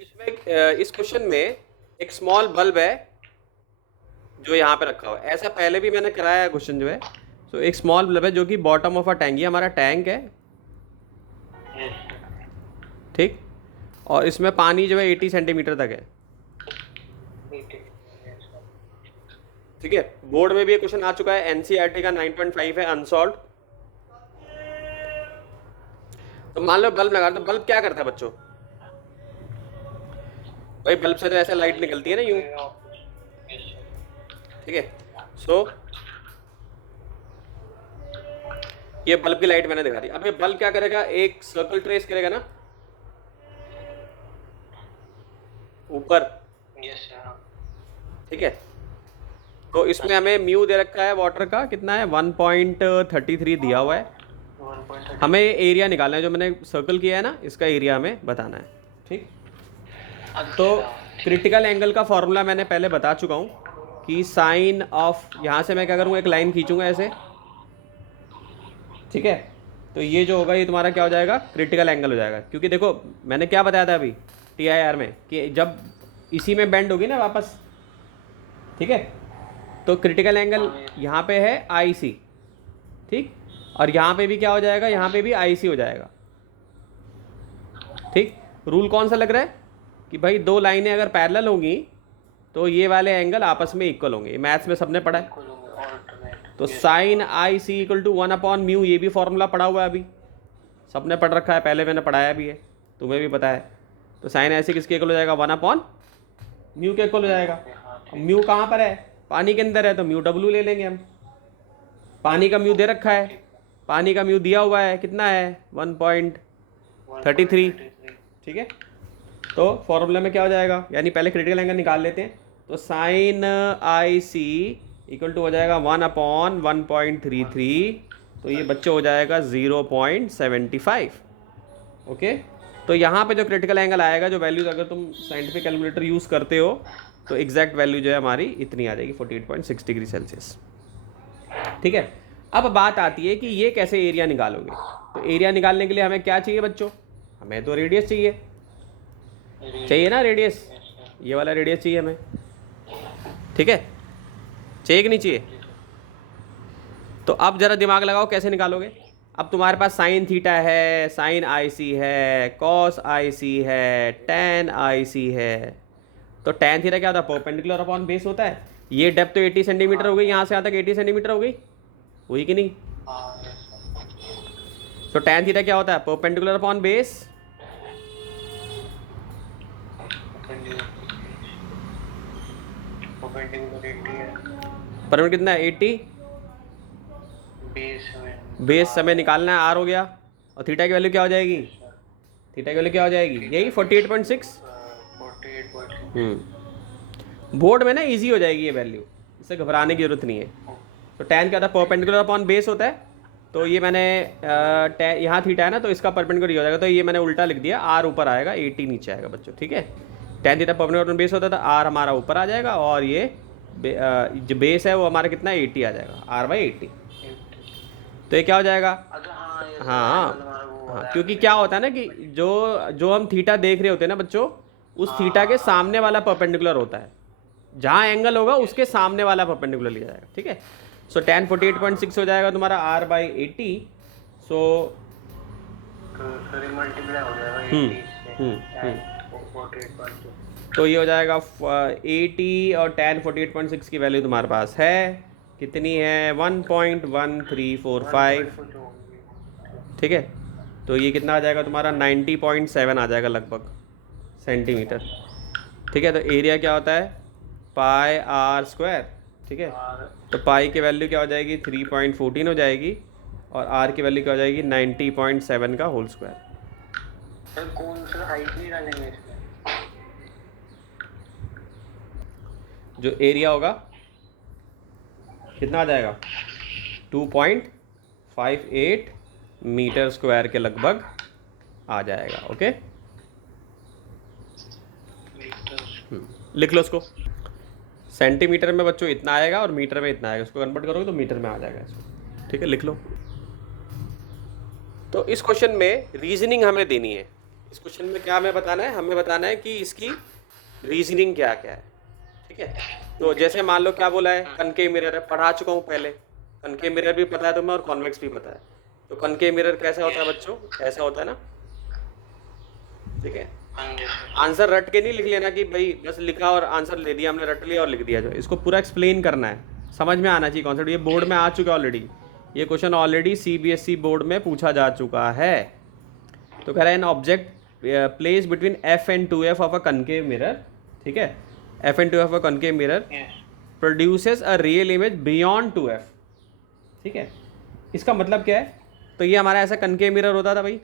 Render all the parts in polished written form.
इसमें इस क्वेश्चन में एक स्मॉल बल्ब है जो यहाँ पे रखा हुआ है। ऐसा पहले भी मैंने कराया है क्वेश्चन जो है। सो एक स्मॉल बल्ब है जो कि बॉटम ऑफ अ टैंक, ये हमारा टैंक है, ठीक। और इसमें पानी जो है 80 सेंटीमीटर तक है, ठीक है। बोर्ड में भी ये क्वेश्चन आ चुका है, एनसीईआरटी का 9.5 है, अनसॉल्व। तो मान लो बल्ब लगा, तो बल्ब क्या करता है बच्चों? भाई बल्ब से तो ऐसे लाइट निकलती है ना, यूं, ठीक है। सो ये बल्ब की लाइट मैंने दिखा दी। अब ये बल्ब क्या करेगा, एक सर्कल ट्रेस करेगा ना ऊपर, ठीक है। तो इसमें हमें म्यू दे रखा है वाटर का, कितना है 1.33 दिया हुआ है। हमें एरिया निकालना है, जो मैंने सर्कल किया है ना इसका एरिया हमें बताना है, ठीक। तो क्रिटिकल एंगल का फॉर्मूला मैंने पहले बता चुका हूँ कि साइन ऑफ, यहाँ से मैं क्या करूँगा, एक लाइन खींचूंगा ऐसे, ठीक है। तो ये जो होगा ये तुम्हारा क्या हो जाएगा, क्रिटिकल एंगल हो जाएगा। क्योंकि देखो मैंने क्या बताया था अभी TIR में कि जब इसी में बेंड होगी ना वापस, ठीक है, तो क्रिटिकल एंगल यहाँ पे है IC, ठीक। और यहाँ पे भी क्या हो जाएगा, यहाँ पे भी IC हो जाएगा, ठीक। रूल कौन सा लग रहा है कि भाई दो लाइनें अगर पैरेलल होंगी तो ये वाले एंगल आपस में इक्वल होंगे। मैथ्स में सबने पढ़ा है। तो साइन IC इक्वल टू 1/म्यू, ये भी फॉर्मूला पढ़ा हुआ है, अभी सबने पढ़ रखा है, पहले मैंने पढ़ाया भी है, तुम्हें भी पता है। तो साइन IC किसके इक्वल हो जाएगा, 1/म्यू के इक्वल हो जाएगा। म्यू कहाँ पर है, पानी के अंदर है, तो म्यू W ले लेंगे हम। पानी का म्यू दे रखा है, पानी का म्यू दिया हुआ है, कितना है 1.33, ठीक है। तो फॉर्मूला में क्या हो जाएगा, यानी पहले क्रिटिकल एंगल निकाल लेते हैं। तो साइन IC इक्वल टू हो जाएगा 1/1.33, तो ये बच्चे हो जाएगा 0.75, ओके। तो यहाँ पे जो क्रिटिकल एंगल आएगा, जो वैल्यूज अगर तुम साइंटिफिक कैलकुलेटर यूज़ करते हो तो एग्जैक्ट वैल्यू जो है हमारी इतनी आ जाएगी, 48.6 डिग्री सेल्सियस, ठीक है। अब बात आती है कि ये कैसे एरिया निकालोगे। तो एरिया निकालने के लिए हमें क्या चाहिए बच्चों, हमें तो रेडियस चाहिए ना, रेडियस, ये वाला रेडियस चाहिए हमें, ठीक है। चाहिए कि नहीं चाहिए? तो अब जरा दिमाग लगाओ कैसे निकालोगे। अब तुम्हारे पास साइन थीटा है, साइन IC है, कॉस IC है, टैन IC है। तो टैन थीटा क्या होता है, परपेंडिकुलर अपॉन बेस होता है। ये डेप्थ तो 80 सेंटीमीटर हो गई, यहाँ से यहाँ तक 80 सेंटीमीटर हो गई, हुई कि नहीं। तो टैन थीटा क्या होता है, परपेंडिकुलर अपॉन बेस, परपेंडिकुलर कितना है 80, बेस समय निकालना है, R हो गया। और थीटा की वैल्यू क्या हो जाएगी, थीटा की वैल्यू क्या हो जाएगी, यही 48.6। बोर्ड में ना इजी हो जाएगी ये वैल्यू, इससे घबराने की जरूरत नहीं है। तो टैन क्या होता है, परपेंडिकुलर अपॉन बेस होता है। तो ये मैंने यहाँ थीटा है ना, तो इसका परपेंडिकुलर ये हो जाएगा, तो ये मैंने उल्टा लिख दिया, R ऊपर आएगा, 80 नीचे आएगा बच्चों, ठीक है। Tan theta perpendicular upon base होता है, तो R हमारा ऊपर आ जाएगा, और ये जो बेस है वो हमारा कितना 80 आ जाएगा, R/80। तो ये क्या हो जाएगा, हाँ, क्योंकि क्या होता है ना कि जो हम थीटा देख रहे होते हैं ना बच्चों, उस थीटा के सामने वाला परपेंडिकुलर होता है, जहाँ एंगल होगा उसके सामने वाला परपेंडिकुलर लिया जाएगा, ठीक है। सो टैन 48.6 हो जाएगा तुम्हारा R/80। सो तो ये हो जाएगा 80, और टैन 48.6 की वैल्यू तुम्हारे पास है, कितनी है 1.1345, ठीक है। तो ये कितना आ जाएगा तुम्हारा 90.7 आ जाएगा लगभग सेंटीमीटर, ठीक है। तो एरिया क्या होता है, πr², ठीक है। तो पाई की वैल्यू क्या हो जाएगी 3.14 हो जाएगी, और R की वैल्यू क्या हो जाएगी 90.7 का होल स्क्वायर। कौन सा हाइट नहीं डालेंगे इसमें, जो एरिया होगा कितना आ जाएगा 2.58 मीटर स्क्वायर के लगभग आ जाएगा, ओके। लिख लो इसको, सेंटीमीटर में बच्चों इतना आएगा और मीटर में इतना आएगा, इसको कन्वर्ट करोगे तो मीटर में आ जाएगा इसको, ठीक है, लिख लो। तो इस क्वेश्चन में रीजनिंग हमें देनी है, इस क्वेश्चन में क्या हमें बताना है, हमें बताना है कि इसकी रीजनिंग क्या क्या है। ठीक है, तो जैसे मान लो क्या बोला है, कनकेव मिरर है, पढ़ा चुका हूँ पहले, कनकेव मिरर भी पता है तुम्हें और कॉन्वेक्स भी पता है। तो कनकेव मिरर कैसा होता है बच्चों, ऐसा होता है ना। ठीक है, हाँ जी सर। आंसर रट के नहीं लिख लेना कि भाई बस लिखा और आंसर ले दिया हमने, रट लिया और लिख दिया। जो इसको पूरा एक्सप्लेन करना है, समझ में आना चाहिए कॉन्सेप्ट। ये बोर्ड में आ चुका है ऑलरेडी, ये क्वेश्चन ऑलरेडी सीबीएसई बोर्ड में पूछा जा चुका है। तो कह रहा है an object place between F and two F of a concave mirror. ठीक है, F and two F of a concave mirror yes produces a real image beyond two F. ठीक है, इसका मतलब क्या है, तो ये हमारा ऐसा कनकेव मिरर होता था भाई,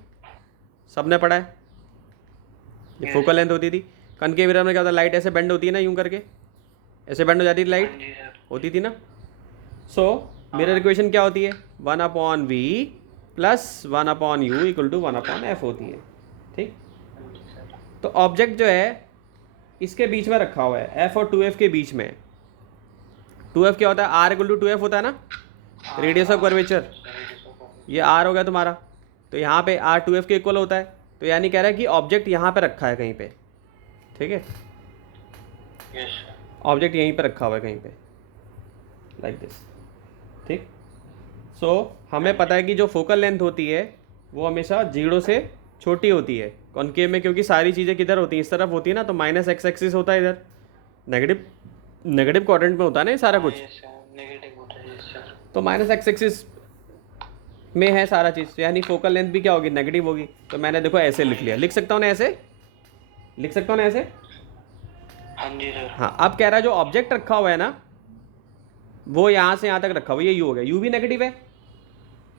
सबने पढ़ा है, ये फोकल लेंथ होती थी। कनकेव मिरर में क्या होता है, लाइट ऐसे बेंड होती है ना, यूं करके ऐसे बेंड हो जाती थी लाइट, हाँ जी सर। होती थी ना। सो मिरर इक्वेशन क्या होती है, 1/v plus 1/u equal to 1/f होती है। ठीक, हाँ जी सर। तो ऑब्जेक्ट जो है इसके बीच में रखा हुआ है, एफ और 2f के बीच में। 2f क्या होता है, r इक्वल टू 2f होता है ना, रेडियस ऑफ कर्वेचर। ये r हो गया तुम्हारा, तो यहाँ पे r 2f के इक्वल होता है। तो यानी कह रहा है कि ऑब्जेक्ट यहाँ पे रखा है कहीं पे। ठीक है, यस सर। ऑब्जेक्ट यहीं पे रखा हुआ है कहीं पे, लाइक दिस। ठीक, सो हमें पता है कि जो फोकल लेंथ होती है वो हमेशा 0 से छोटी होती है कॉन्केव में, क्योंकि सारी चीज़ें किधर होती हैं, इस तरफ होती है ना। तो माइनस एक्स एक्सिस होता है इधर, नेगेटिव क्वाड्रेंट में होता है ना ये सारा कुछ। यस सर, नेगेटिव होता है यस सर। तो माइनस एक्स एक्सिस में है सारा चीज़, यानी फोकल लेंथ भी क्या होगी, नेगेटिव होगी। तो मैंने देखो ऐसे लिख लिया, लिख सकता हूँ ना ऐसे, लिख सकता हूँ ना ऐसे। हाँ जी सर। हाँ, अब कह रहा है जो ऑब्जेक्ट रखा हुआ है ना वो यहाँ से यहाँ तक रखा हुआ है, ये यू हो गया, यू भी नेगेटिव है,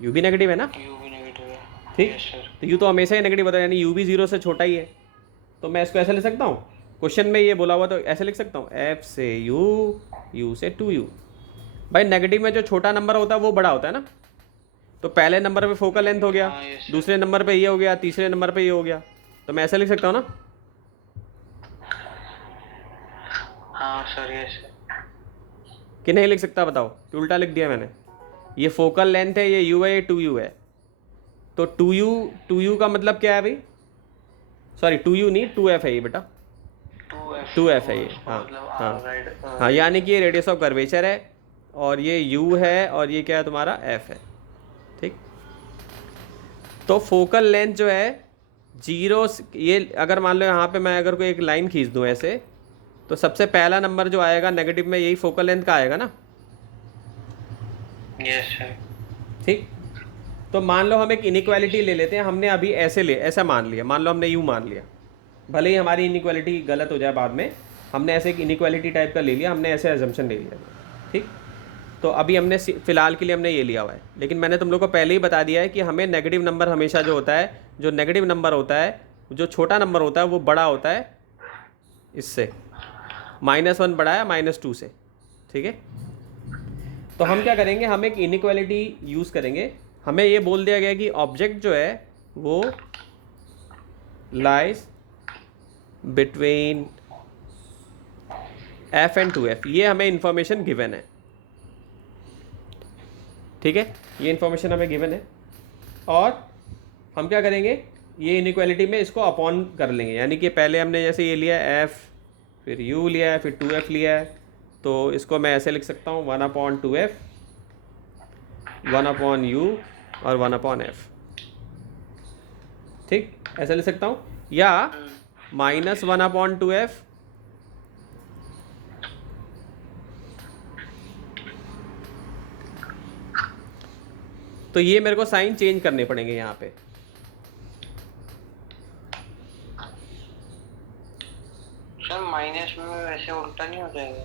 यू भी नेगेटिव है ना। यू भी नेगेटिव है। ठीक, यस सर। तो यू तो हमेशा ही नेगेटिव होता है, यानी यू भी 0 से छोटा ही है। तो मैं इसको ऐसे लिख सकता हूँ, क्वेश्चन में ये बोला हुआ तो ऐसे लिख सकता हूँ, एफ से यू, यू से 2u। भाई नेगेटिव में जो छोटा नंबर होता है वो बड़ा होता है ना। तो पहले नंबर पे फोकल लेंथ हो गया, हाँ, yes, sir. दूसरे नंबर पे ये हो गया, तीसरे नंबर पे ये हो गया। तो मैं ऐसे लिख सकता हूँ ना, हाँ सर यस सर। कि नहीं लिख सकता बताओ, कि उल्टा लिख दिया मैंने। ये फोकल लेंथ है, ये u है, ये 2u है। तो 2u का मतलब क्या है भाई, सॉरी 2u नहीं 2f है ये बेटा, 2f है ये। हाँ हाँ हाँ, यानी कि ये रेडियस ऑफ कर्वेचर है और ये u है और ये क्या है तुम्हारा f है। ठीक, तो फोकल लेंथ जो है 0, ये अगर मान लो यहाँ पे मैं अगर कोई एक लाइन खींच दूँ ऐसे, तो सबसे पहला नंबर जो आएगा नेगेटिव में यही फोकल लेंथ का आएगा ना। Yes sir. ठीक, तो मान लो हम एक इनइक्वालिटी ले लेते हैं, हमने अभी ऐसा मान लिया, मान लो हमने यू मान लिया, भले ही हमारी इनइक्वालिटी गलत हो जाए बाद में, हमने ऐसे एक इनइक्वालिटी टाइप का ले लिया, हमने ऐसे एजम्पशन ले लिया। ठीक, तो अभी हमने फिलहाल के लिए हमने ये लिया हुआ है, लेकिन मैंने तुम लोग को पहले ही बता दिया है कि हमें नेगेटिव नंबर हमेशा जो होता है, जो नेगेटिव नंबर होता है, जो छोटा नंबर होता है वो बड़ा होता है इससे, -1 बड़ा है -2 से। ठीक है, तो हम क्या करेंगे, हम एक इनइक्वालिटी यूज़ करेंगे। हमें ये बोल दिया गया कि ऑब्जेक्ट जो है वो lies between f and 2f, ये हमें इंफॉर्मेशन गिवन है। ठीक है, ये इंफॉर्मेशन हमें गिवन है और हम क्या करेंगे, ये इनइक्वालिटी में इसको अपॉन कर लेंगे, यानी कि पहले हमने जैसे ये लिया f, फिर u लिया है, फिर 2f लिया है, तो इसको मैं ऐसे लिख सकता हूँ 1/2f 1/u और 1/f। ठीक, ऐसे लिख सकता हूँ, या -1/2f तो ये मेरे को साइन चेंज करने पड़ेंगे यहाँ पे। सर माइनस में वैसे उल्टा नहीं हो जाएगा?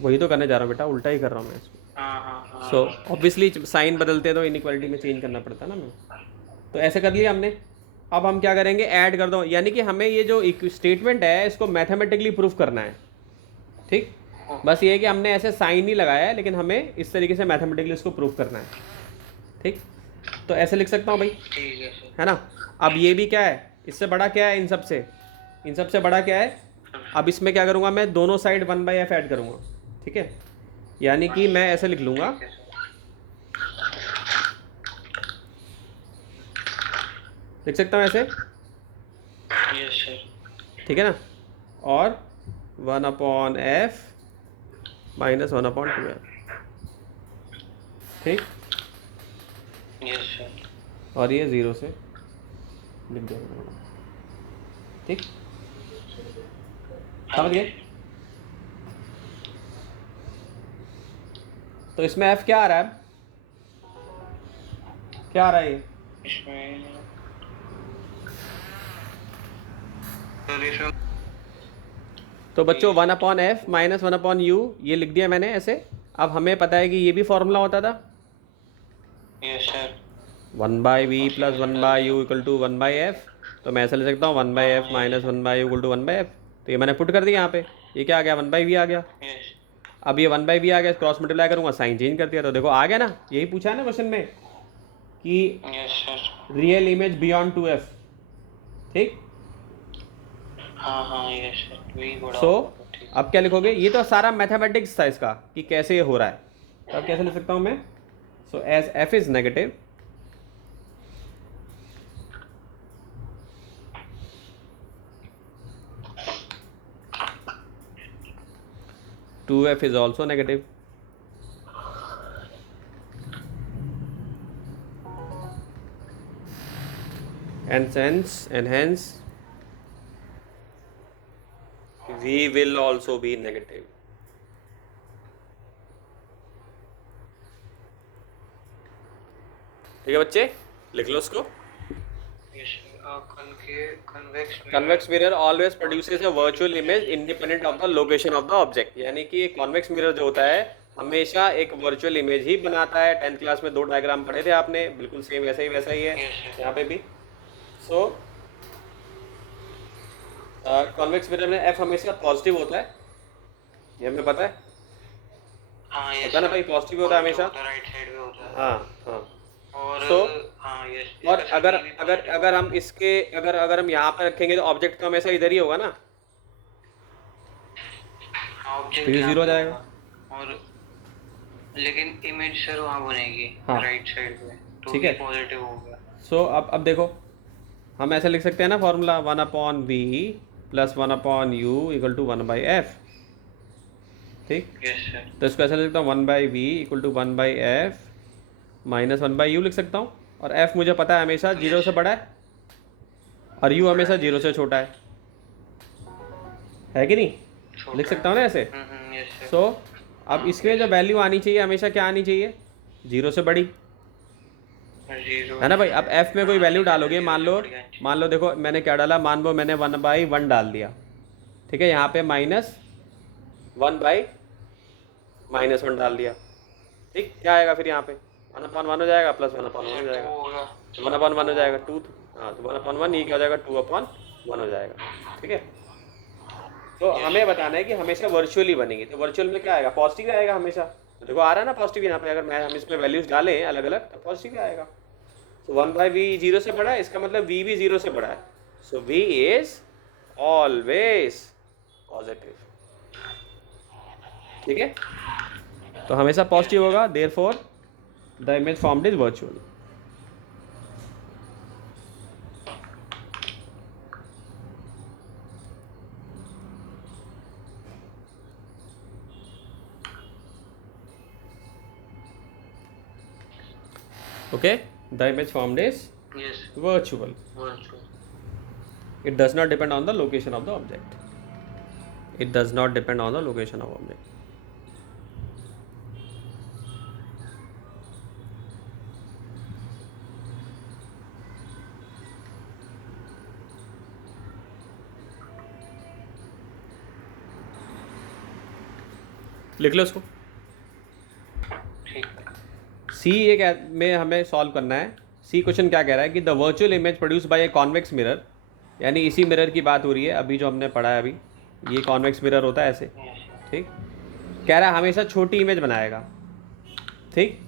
वही तो करने जा रहा हूँ बेटा, उल्टा ही कर रहा हूँ मैं इसको। हाँ। सो ऑब्वियसली साइन बदलते हैं तो इनइक्वालिटी में चेंज करना पड़ता है ना मैं, तो ऐसे कर लिया हमने। अब हम क्या करेंगे, ऐड कर दो, यानी कि हमें ये जो स्टेटमेंट है इसको मैथमेटिकली प्रूफ करना है। ठीक, बस ये है कि हमने ऐसे साइन नहीं लगाया है, लेकिन हमें इस तरीके से मैथमेटिकली इसको प्रूफ करना है। ठीक, तो ऐसे लिख सकता हूँ भाई, ठीक है सर। है ना। अब ये भी क्या है, इससे बड़ा क्या है, इन सब से बड़ा क्या है। अब इसमें क्या करूँगा मैं, दोनों साइड 1/f ऐड करूँगा। ठीक है, यानी कि मैं ऐसे लिख लूँगा, ठीक है सर। लिख सकता हूँ ऐसे, ठीक है ना, और 1/f माइनस 1/2f, ठीक। Yes sir. और ये 0 से लिख देंगे, ठीक, समझ गए। तो इसमें f क्या आ रहा है, क्या आ रहा है ये, इसमें सर इसमें तो बच्चों 1/f माइनस 1/u ये लिख दिया मैंने ऐसे। अब हमें पता है कि ये भी फॉर्मूला होता था, yes sir 1/v plus 1/u equal to 1/f। तो मैं ऐसे ले सकता हूँ 1/f minus 1/u equal to 1/f। तो ये मैंने पुट कर दिया यहाँ पे, ये क्या आ गया 1/v आ गया। यस अब ये 1/v आ गया, क्रॉस मल्टीप्लाई करूँगा, साइन चेंज कर दिया, तो देखो आ गया ना। यही पूछा है ना क्वेश्चन में कि yes sir. Real image beyond 2f, ठीक। हाँ हाँ यस सर, वही बड़ा सो होगा, ठीक। अब क्या लिखोगे, ये तो सारा मैथमेटिक्स था इसका कि कैसे ये हो रहा है। तो अब कैसे लिख सकता हूँ मैं, so as f is negative, two f is also negative, and hence v will also be negative। ठीक है बच्चे, लिख लो उसको। Yes convex mirror always produces a virtual image independent of the location of the object, यानी कि convex mirror जो होता है हमेशा एक वर्चुअल इमेज ही बनाता है। 10th क्लास में 2 डायग्राम पढ़े थे आपने, बिल्कुल सेम वैसा ही है यहाँ पे भी। सो कॉन्वेक्स मिरर में f हमेशा पॉजिटिव होता है, ये हमें पता है, हाँ यस पता ना भाई, पॉजिटिव होता है हमेशा। राइट साइड में होता है। हाँ हाँ। और So, हाँ यस, और अगर हम इसके अगर हम यहाँ पे रखेंगे तो ऑब्जेक्ट तो हमेशा इधर ही होगा ना, ऑब्जेक्ट तो ये 0 हो जाएगा। और लेकिन इमेज सर वहाँ बनेगी हाँ। राइट साइड पे, तो ठीक है। पॉजिटिव हो गया। सो अब देखो, हम ऐसे लिख सकते हैं ना formula 1/v plus 1/u equal to 1/f, ठीक। Yes sir. तो इसको ऐसे लिख सकता हूँ 1/v equal to 1/f minus 1/u लिख सकता हूँ। और f मुझे पता है हमेशा 0 से बड़ा है और u हमेशा 0 से छोटा है कि नहीं, लिख सकता हूँ ना ऐसे। Yes sir. सो अब इसमें जो वैल्यू आनी चाहिए हमेशा क्या आनी चाहिए, 0 से बड़ी, है ना भाई। अब f में कोई वैल्यू डालोगे, मान लो देखो मैंने क्या डाला, मान लो मैंने 1/1 डाल दिया, ठीक है। यहाँ पे माइनस 1/-1 डाल दिया, ठीक। क्या आएगा फिर यहाँ पे 1/1 हो जाएगा प्लस 1/1 हो जाएगा, 1/1 हो जाएगा 2, हाँ तो 1/1 ये क्या हो जाएगा 2/1 हो जाएगा, ठीक है। तो हमें बताना है कि हमेशा वर्चुअली बनेगी, तो वर्चुअल में क्या आएगा, पॉजिटिव आएगा हमेशा। तो देखो आ रहा है ना पॉजिटिव यहाँ पे, अगर हम इसमें वैल्यूज डालें अलग अलग तो पॉजिटिव आएगा। सो 1/v 0 से बड़ा है, इसका मतलब v भी 0 से बड़ा है। सो v इज ऑलवेज पॉजिटिव, ठीक है। तो हमेशा पॉजिटिव होगा, therefore the image formed is virtual. Okay, the image formed is yes virtual. Virtual. It does not depend on the location of the object. It does not depend on the location of object. लिख लो इसको। ठीक है। सी एक में हमें solve करना है। सी question क्या कह रहा है कि the virtual image produce by a convex mirror, यानी इसी मिरर की बात हो रही है अभी जो हमने पढ़ा है अभी, ये कॉन्वेक्स मिरर होता है ऐसे, ठीक। कह रहा है हमेशा छोटी इमेज बनाएगा, ठीक।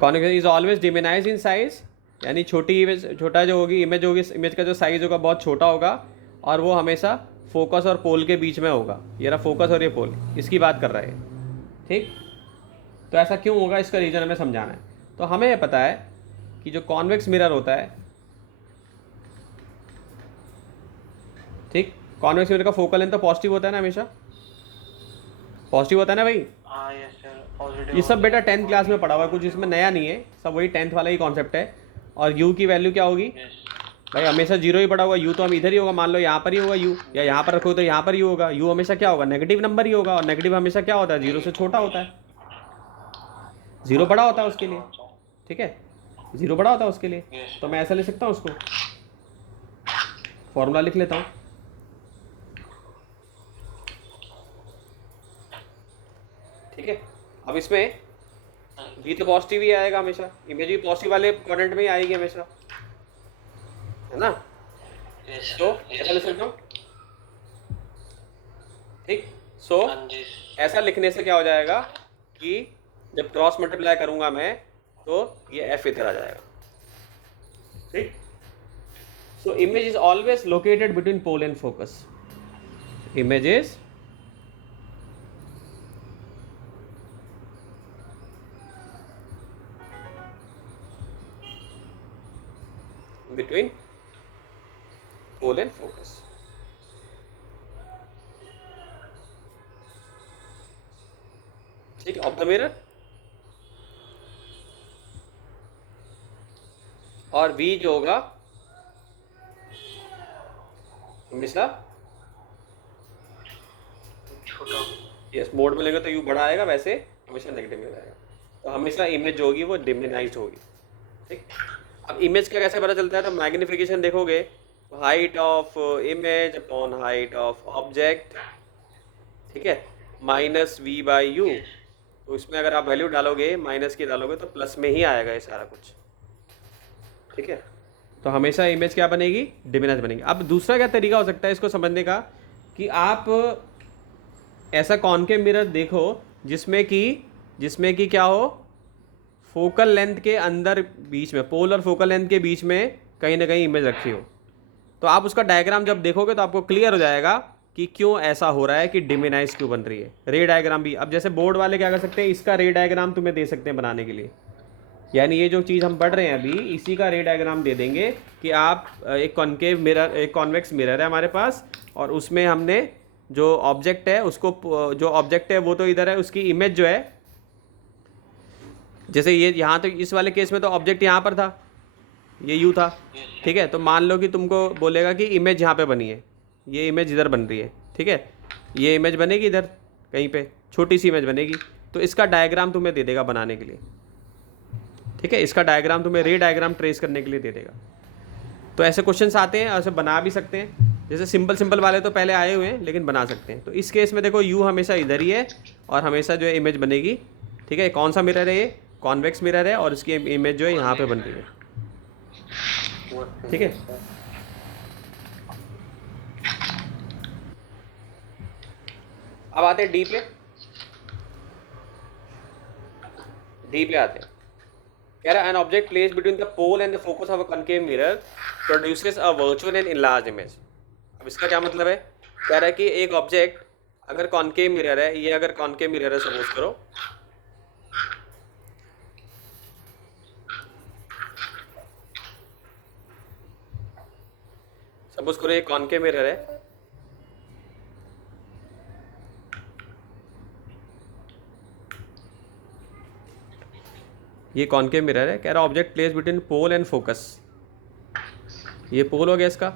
Convex is always diminished in size, यानी छोटी इमेज, छोटा जो होगी इमेज होगी, इमेज का जो साइज होगा बहुत छोटा होगा, और वो हमेशा फोकस और पोल के बीच में होगा। ये रहा फोकस और ये पोल, इसकी बात कर रहा है, ठीक। तो ऐसा क्यों होगा, इसका रीज़न हमें समझाना है। तो हमें यह पता है कि जो कॉन्वेक्स मिरर होता है, ठीक, कॉन्वेक्स मिरर का फोकल लेंथ तो पॉजिटिव होता है ना, हमेशा पॉजिटिव होता है ना भाई। हाँ यस सर, पॉजिटिव। ये सब बेटा 10th क्लास में पढ़ा हुआ है, कुछ इसमें नया नहीं है, सब वही 10th वाला ही कॉन्सेप्ट है। और यू की वैल्यू क्या होगी यस भाई, हमेशा जीरो ही पड़ा हुआ, यू तो हम इधर ही होगा, मान लो यहाँ पर ही होगा यू, या यहाँ पर रखो तो यहाँ पर ही होगा, यू हमेशा क्या होगा, नेगेटिव नंबर ही होगा, और नेगेटिव हमेशा क्या होता है, जीरो से छोटा होता है, जीरो बड़ा होता है उसके लिए, ठीक है, जीरो बड़ा होता है उसके लिए। यस तो मैं ऐसा लिख सकता हूँ उसको, फॉर्मूला लिख लेता हूँ, ठीक है। अब इसमें v तो पॉजिटिव ही आएगा हमेशा, इमेज भी पॉजिटिव वाले क्वाड्रेंट में ही आएगी हमेशा, है ना। यस तो ऐसा लिख सकता हूँ, ठीक। सो हाँ जी ऐसा लिखने से क्या हो जाएगा कि जब क्रॉस मल्टीप्लाई करूंगा मैं तो ये f इधर आ जाएगा, ठीक। So image is always located between pole and focus, image is between pole and focus, ठीक है, ऑफ द मिरर। और V जो होगा हमेशा छोटा। यस मोड में लेंगे तो U बड़ा आएगा, वैसे हमेशा नेगेटिव में रहेगा, तो हमेशा इमेज जो होगी वो डिमिनाइज्ड होगी, ठीक। अब इमेज का कैसे पता चलता है, तो मैग्निफिकेशन देखोगे, height of image upon height of object, ठीक है, माइनस V बाई यू। तो इसमें अगर आप वैल्यू डालोगे, माइनस की डालोगे तो प्लस में ही आएगा ये सारा कुछ, ठीक है। तो हमेशा इमेज क्या बनेगी, डिमिनाइज बनेगी। अब दूसरा क्या तरीका हो सकता है इसको समझने का, कि आप ऐसा कॉनकेव मिरर देखो जिसमें कि क्या हो, फोकल लेंथ के अंदर बीच में, पोल और फोकल लेंथ के बीच में कहीं ना कहीं इमेज रखी हो, तो आप उसका डायग्राम जब देखोगे तो आपको क्लियर हो जाएगा कि क्यों ऐसा हो रहा है, कि डिमिनाइज क्यों बन रही है। रे डायग्राम भी, अब जैसे बोर्ड वाले क्या कर सकते हैं, इसका रे डायग्राम तुम्हें दे सकते हैं बनाने के लिए, यानी ये जो चीज़ हम पढ़ रहे हैं अभी, इसी का रे डायग्राम दे देंगे कि आप एक कॉनकेव मिरर, एक कॉन्वेक्स मिरर है हमारे पास, और उसमें हमने जो ऑब्जेक्ट है उसको, जो ऑब्जेक्ट है वो तो इधर है, उसकी इमेज जो है, जैसे ये यहाँ तो इस वाले केस में तो ऑब्जेक्ट यहाँ पर था, ये यू था, ठीक है। तो मान लो कि तुमको बोलेगा कि इमेज यहाँ पे बनी है, ये इमेज इधर बन रही है, ठीक है, ये इमेज बनेगी इधर कहीं पे, छोटी सी इमेज बनेगी, तो इसका डायग्राम तुम्हें दे देगा बनाने के लिए, ठीक है, इसका डायग्राम तुम्हें रे डायग्राम ट्रेस करने के लिए दे देगा। तो ऐसे क्वेश्चंस आते हैं, ऐसे बना भी सकते हैं, जैसे सिंपल वाले तो पहले आए हुए हैं लेकिन बना सकते हैं। तो इस केस में देखो यू हमेशा इधर ही है और हमेशा जो है इमेज बनेगी, ठीक है। कौन सा मिरर है ये, कॉन्वेक्स मिरर है, और इसकी इमेज जो है यहाँ पे बन रही है, ठीक है। अब आते हैं डी पे, डी पे आते हैं। कह रहा है an object place between the pole and the focus of a concave mirror produces a virtual and enlarge image. अब इसका क्या मतलब है, कह रहा है कि एक ऑब्जेक्ट अगर कॉनकेव मिरर है, ये अगर कॉनकेव मिरर है सपोज करो, सपोज करो ये कॉनकेव मिरर है, ये कॉनकेव मिरर है, कह रहा object place between pole and focus, ये पोल हो गया इसका,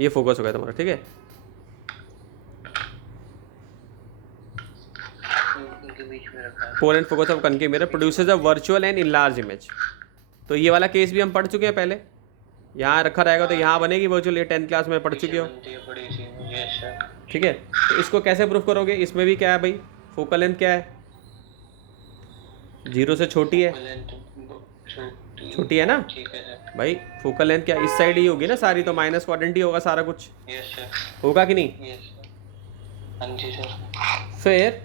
ये फोकस हो गया तुम्हारा, ठीक है। Pole and focus of concave mirror produces a virtual and enlarge image. तो ये वाला केस भी हम पढ़ चुके हैं पहले, यहाँ रखा रहेगा तो यहाँ बनेगी वर्चुअल, ये 10th क्लास में पढ़ चुके हो, ठीक है। तो इसको कैसे प्रूफ करोगे, इसमें भी क्या है भाई, फोकल लेंथ क्या है, 0 से छोटी है, छोटी है ना भाई। फोकल लेंथ क्या इस साइड ही होगी ना सारी, तो माइनस क्वाड्रेंट ही होगा सारा कुछ, होगा कि नहीं। फिर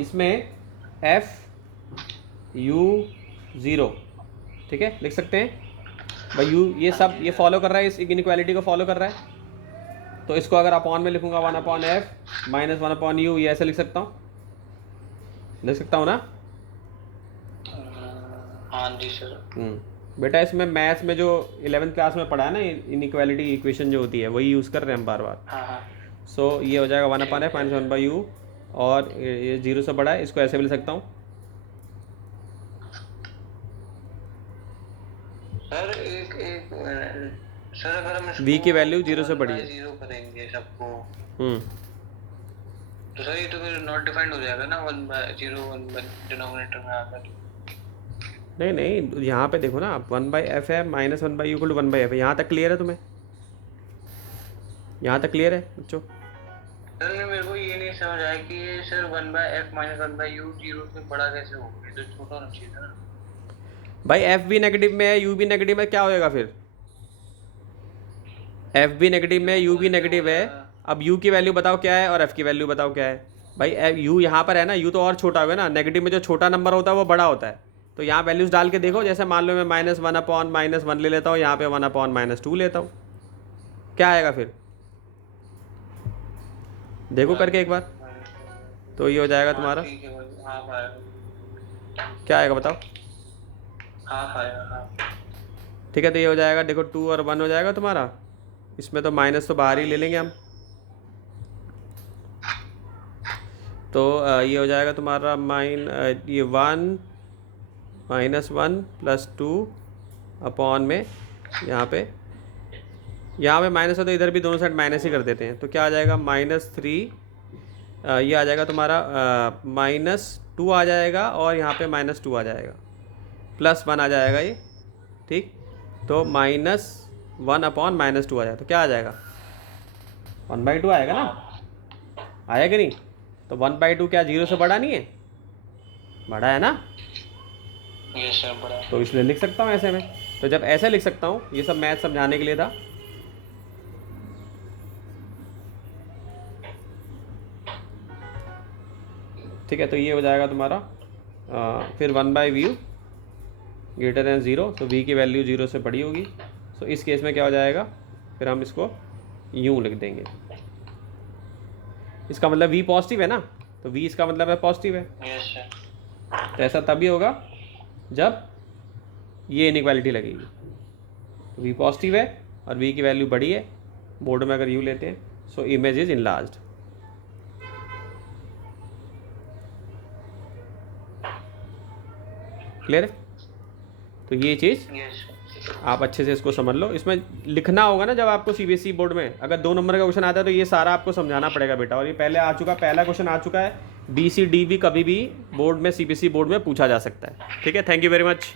इसमें FU0, ठीक है, लिख सकते हैं भाई यू, ये सब ये फॉलो कर रहा है, इस इनइक्वालिटी को फॉलो कर रहा है, तो इसको अगर अपॉन में लिखूंगा 1/f माइनस 1/u, ये ऐसे लिख सकता हूँ, लिख सकता हूँ ना। हाँ जी सर। बेटा इसमें मैथ्स में जो 11th क्लास में पढ़ा है ना, इनइक्वालिटी इक्वेशन जो होती है वही यूज़ कर रहे हैं हम बार बार। हाँ हाँ सो ये हो जाएगा 1/f माइनस 1/u, और ये 0 से बड़ा है, इसको ऐसे भी लिख सकता हूँ। सर एक एक सर अगर हम इसको v की वैल्यू 0 से बड़ी है। 0 करेंगे सबको, हम्म, तो सर ये तो फिर नॉट डिफाइंड हो जाएगा ना, 1/0 1 डिनोमिनेटर में आकर। नहीं नहीं, यहाँ पे देखो ना, 1/f है minus 1/u equal to 1/f है। यहाँ तक क्लियर है तुम्हें? यहाँ तक क्लियर है बच्चों? सर मेरे को ये नहीं समझ आया कि ये सर 1/f माइनस 1/u 0 से बड़ा कैसे हो गया, तो छोटा होना चाहिए था ना। भाई f भी नेगेटिव में है, u भी नेगेटिव में, क्या होएगा फिर? f भी नेगेटिव में, u भी नेगेटिव है। अब u की वैल्यू बताओ क्या है और f की वैल्यू बताओ क्या है। भाई u यहाँ पर है ना, u तो और छोटा होगा ना, नेगेटिव में जो छोटा नंबर होता है वो बड़ा होता है। तो यहाँ वैल्यूज़ डाल के देखो, जैसे मान लो मैं -1/-1 ले लेता हूँ, यहाँ पे 1/-2 लेता हूँ, क्या आएगा फिर? देखो करके एक बार। तो ये हो जाएगा तुम्हारा, ठीक है भाई, हाफ आएगा। क्या आएगा बताओ? हाफ आएगा, हाफ। ठीक है, तो ये हो जाएगा, देखो 2 और 1 हो जाएगा तुम्हारा। इसमें तो माइनस तो बाहर ही ले लेंगे हम। तो ये हो जाएगा तुम्हारा ये 1 -1 + 2 अपॉन में यहाँ पे माइनस है, तो इधर भी दोनों साइड माइनस ही कर देते हैं। तो क्या आ जाएगा, -3, ये आ जाएगा तुम्हारा -2 आ जाएगा, और यहाँ पे -2 आ जाएगा, +1 आ जाएगा ये, ठीक। तो -1 अपॉन -2 आ जाएगा, तो क्या आ जाएगा, 1/2 आएगा ना, आया कि नहीं? तो 1/2 क्या 0 से बड़ा नहीं है? बड़ा है ना, ये सर बड़ा। तो इसलिए लिख सकता हूँ ऐसे में। तो जब ऐसे लिख सकता हूँ, ये सब मैथ समझाने के लिए था। ठीक है, तो ये हो जाएगा तुम्हारा फिर 1/v ग्रेटर दैन 0, तो v की वैल्यू 0 से बड़ी होगी। सो इस केस में क्या हो जाएगा, फिर हम इसको यूँ लिख देंगे। इसका मतलब v पॉजिटिव है ना, तो v इसका मतलब है पॉजिटिव है। Yes sir. तो ऐसा तभी होगा जब ये इनइक्वालिटी लगेगी। तो v पॉजिटिव है और v की वैल्यू बड़ी है, बोर्ड में अगर u लेते हैं, सो इमेज इज इनलार्ज्ड। क्लियर है? तो ये चीज़ यस आप अच्छे से इसको समझ लो। इसमें लिखना होगा ना जब आपको सीबीएसई बोर्ड में अगर 2 नंबर का क्वेश्चन आता है, तो ये सारा आपको समझाना पड़ेगा बेटा। और ये पहला क्वेश्चन आ चुका है। BCD भी कभी भी बोर्ड में, सीबीएसई बोर्ड में पूछा जा सकता है। ठीक है, थैंक यू वेरी मच।